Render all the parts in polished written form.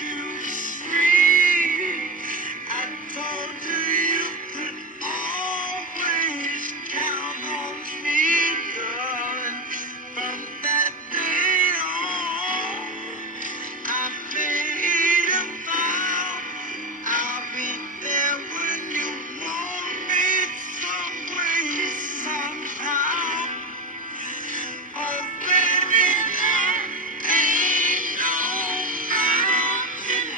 you free. I told you you could always count on me, darling. From that day on, I made a vow. I'll be there when you want me, some way, somehow. Oh, baby, there ain't no mountain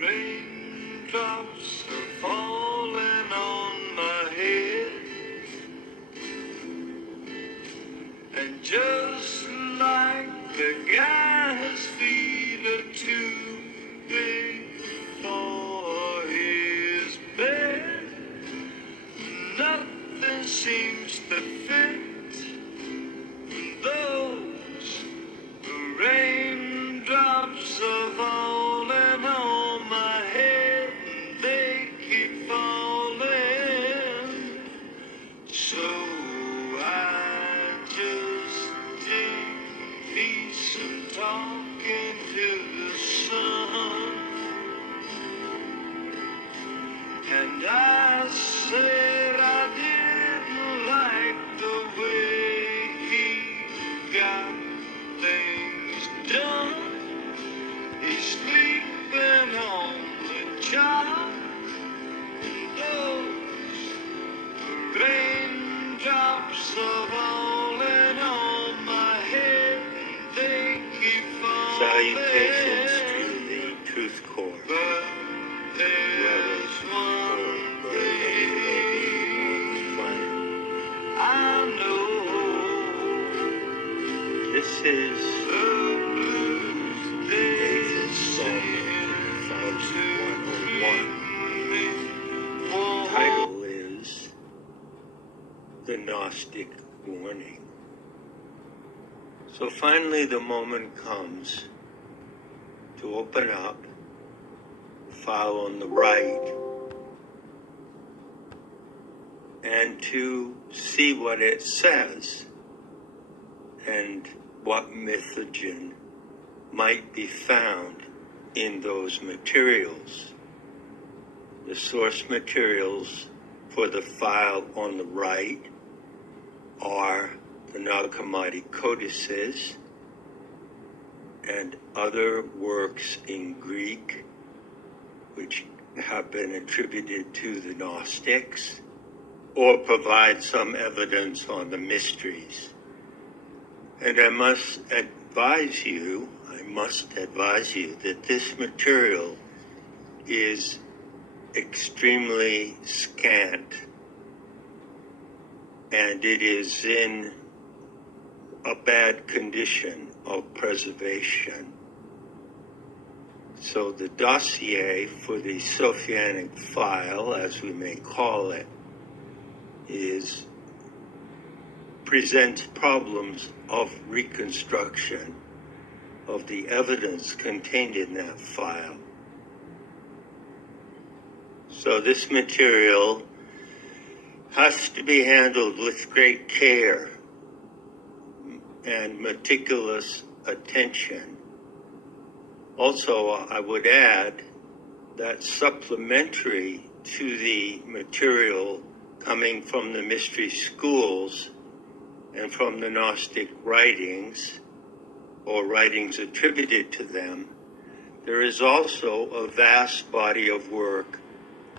Raindrops are falling on my head, and just like the guy's feet are too big for his bed, nothing seems to fit those raindrops are falling on my head. They keep falling, so I just take peace and talking to the sun. And I said I didn't like the way he got things done. He's sleeping on the job. Those raindrops are falling on my head. They keep falling. Salutations to the Truth Core. But there's one thing I know. This is The blues they installment sing of 101. won't Title is The Gnostic Warning. So finally the moment comes to open up the file on the right and to see what it says and what mythogen might be found in those materials. The source materials for the file on the right are the Nag Hammadi codices and other works in Greek which have been attributed to the Gnostics or provide some evidence on the mysteries. And I must advise you that this material is extremely scant, and it is in a bad condition of preservation. So the dossier for the Sophianic file, as we may call it, presents problems of reconstruction of the evidence contained in that file. So this material has to be handled with great care and meticulous attention. Also, I would add that supplementary to the material coming from the mystery schools and from the Gnostic writings, or writings attributed to them, there is also a vast body of work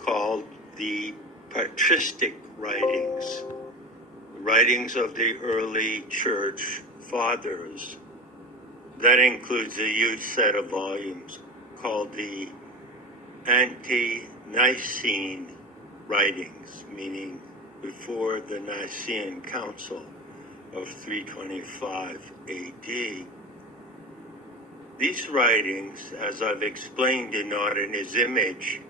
called the patristic writings, writings of the early church fathers. That includes a huge set of volumes called the Ante-Nicene writings, meaning before the Nicene Council of 325 AD. These writings, as I've explained in Art in His Image,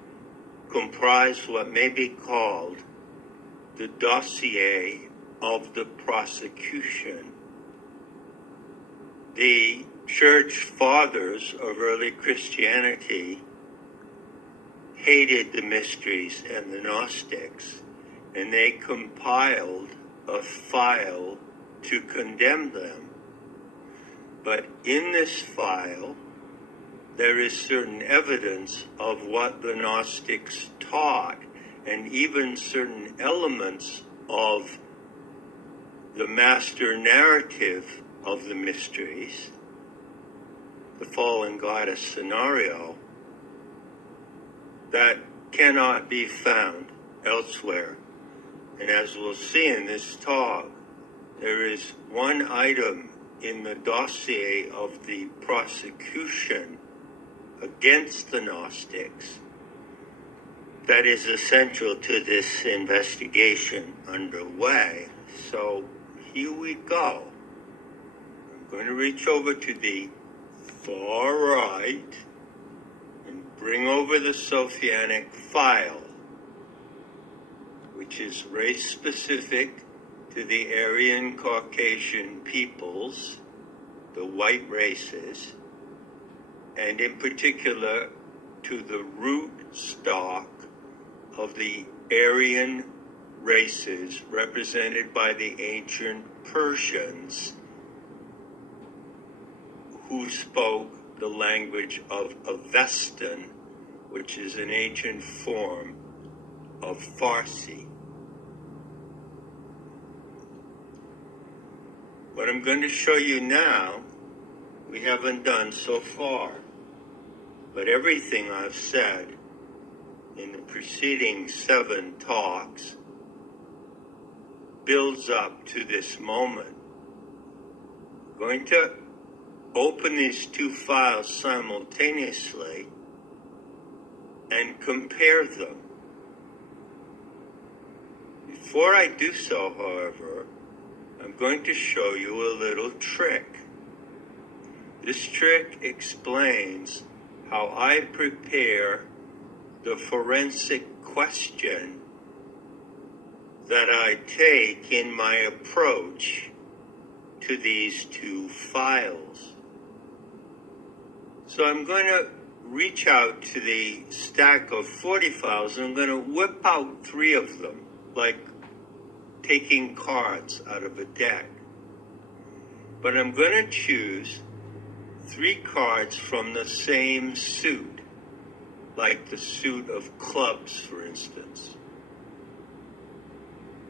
comprise what may be called the Dossier of the Prosecution. The church fathers of early Christianity hated the mysteries and the Gnostics, and they compiled a file to condemn them. But in this file, there is certain evidence of what the Gnostics taught, and even certain elements of the master narrative of the mysteries, the fallen goddess scenario, that cannot be found elsewhere. And as we'll see in this talk, there is one item in the dossier of the prosecution against the Gnostics that is essential to this investigation underway. So here we go. I'm going to reach over to the far right and bring over the Sophianic file, which is race-specific to the Aryan Caucasian peoples, the white races, and in particular to the root stock of the Aryan races represented by the ancient Persians, who spoke the language of Avestan, which is an ancient form of Farsi. What I'm going to show you now, we haven't done so far, but everything I've said in the preceding 7 talks builds up to this moment. I'm going to open these 2 files simultaneously and compare them. Before I do so, however, I'm going to show you a little trick. This trick explains how I prepare the forensic question that I take in my approach to these 2 files. So I'm going to reach out to the stack of 40 files and I'm going to whip out 3 of them, like taking cards out of a deck. But I'm going to choose 3 cards from the same suit, like the suit of clubs, for instance.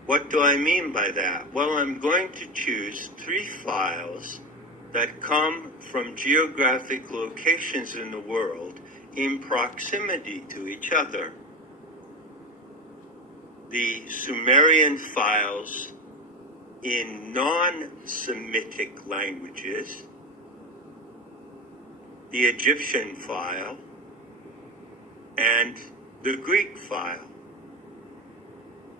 What do I mean by that? Well, I'm going to choose 3 files that come from geographic locations in the world in proximity to each other. The Sumerian files in non-Semitic languages, the Egyptian file, and the Greek file.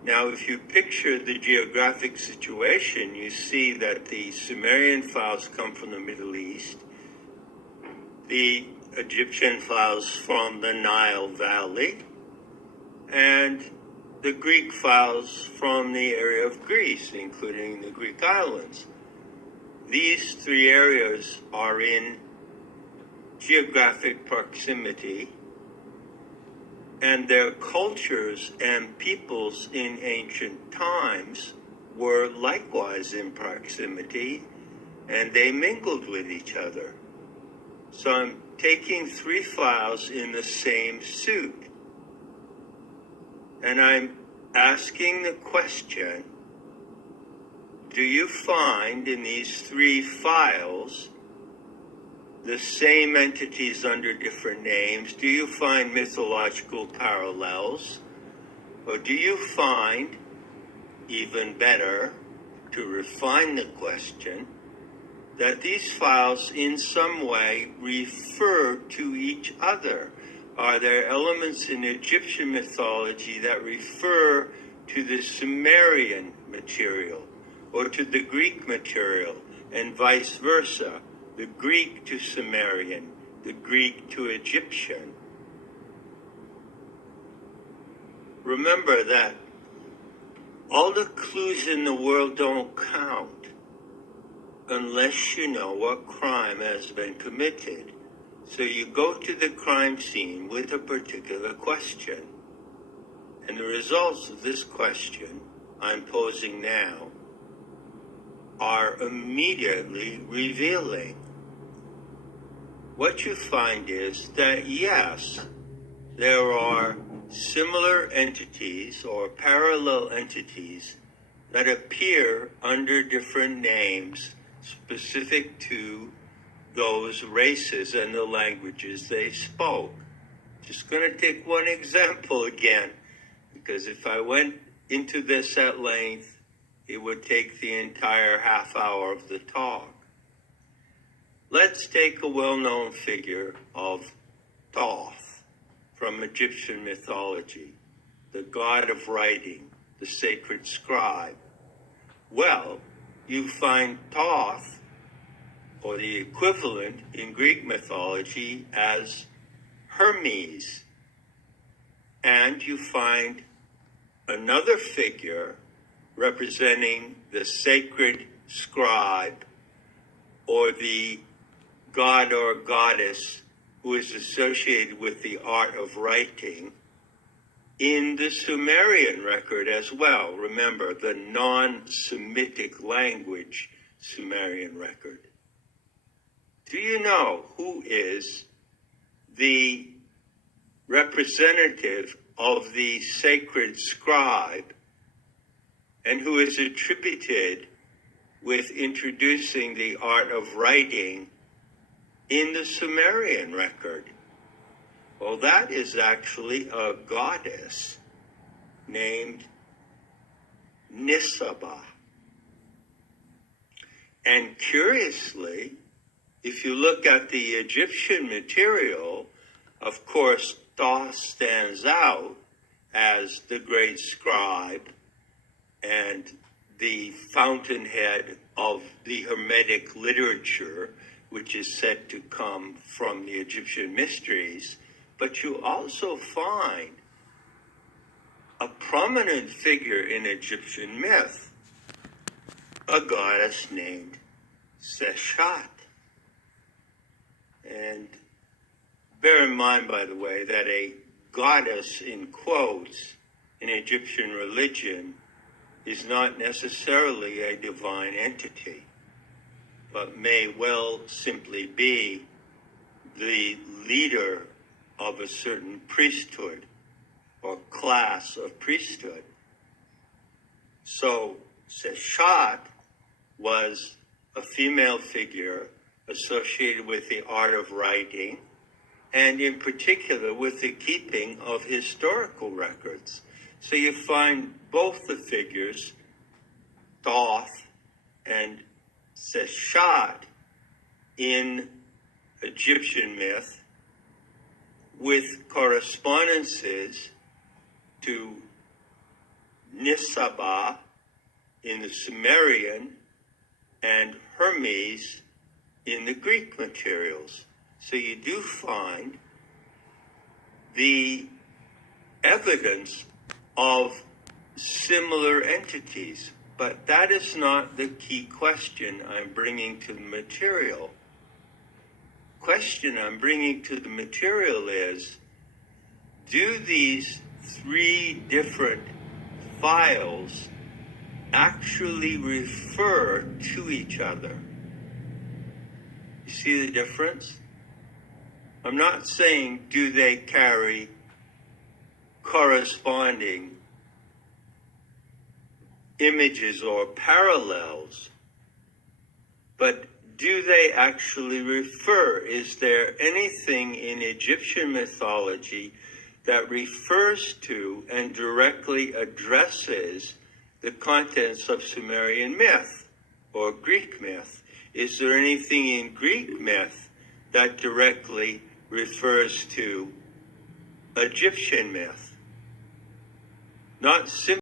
Now, if you picture the geographic situation, you see that the Sumerian files come from the Middle East, the Egyptian files from the Nile Valley, and the Greek files from the area of Greece, including the Greek islands. These 3 areas are in geographic proximity, and their cultures and peoples in ancient times were likewise in proximity, and they mingled with each other. So I'm taking 3 files in the same suit, and I'm asking the question, do you find in these 3 files the same entities under different names? Do you find mythological parallels? Or do you find, even better, to refine the question, that these files in some way refer to each other? Are there elements in Egyptian mythology that refer to the Sumerian material or to the Greek material, and vice versa, the Greek to Sumerian, the Greek to Egyptian? Remember that all the clues in the world don't count unless you know what crime has been committed. So you go to the crime scene with a particular question. And the results of this question I'm posing now are immediately revealing. What you find is that yes, there are similar entities or parallel entities that appear under different names specific to those races and the languages they spoke. Just going to take one example again, because if I went into this at length, it would take the entire half hour of the talk. Let's take a well-known figure of Thoth from Egyptian mythology, the god of writing, the Sacred Scribe. Well, you find Thoth, or the equivalent in Greek mythology, as Hermes. And you find another figure representing the Sacred Scribe, or the god or goddess who is associated with the art of writing, in the Sumerian record as well. Remember, the non-Semitic language Sumerian record. Do you know who is the representative of the Sacred Scribe and who is attributed with introducing the art of writing in the Sumerian record? Well, that is actually a goddess named Nisaba. And curiously, if you look at the Egyptian material, of course, Thoth stands out as the great scribe and the fountainhead of the Hermetic literature, which is said to come from the Egyptian mysteries. But you also find a prominent figure in Egyptian myth, a goddess named Seshat. And bear in mind, by the way, that a goddess, in quotes, in Egyptian religion is not necessarily a divine entity, but may well simply be the leader of a certain priesthood or class of priesthood. So Seshat was a female figure associated with the art of writing, and in particular with the keeping of historical records. So you find both the figures, Thoth and Seshat, in Egyptian myth, with correspondences to Nisaba in the Sumerian and Hermes in the Greek materials. So you do find the evidence of similar entities, but that is not the key question I'm bringing to the material. Question I'm bringing to the material is, do these three different files actually refer to each other? You see the difference? I'm not saying do they carry corresponding images or parallels, but do they actually refer? Is there anything in Egyptian mythology that refers to and directly addresses the contents of Sumerian myth or Greek myth? Is there anything in Greek myth that directly refers to Egyptian myth? Not simply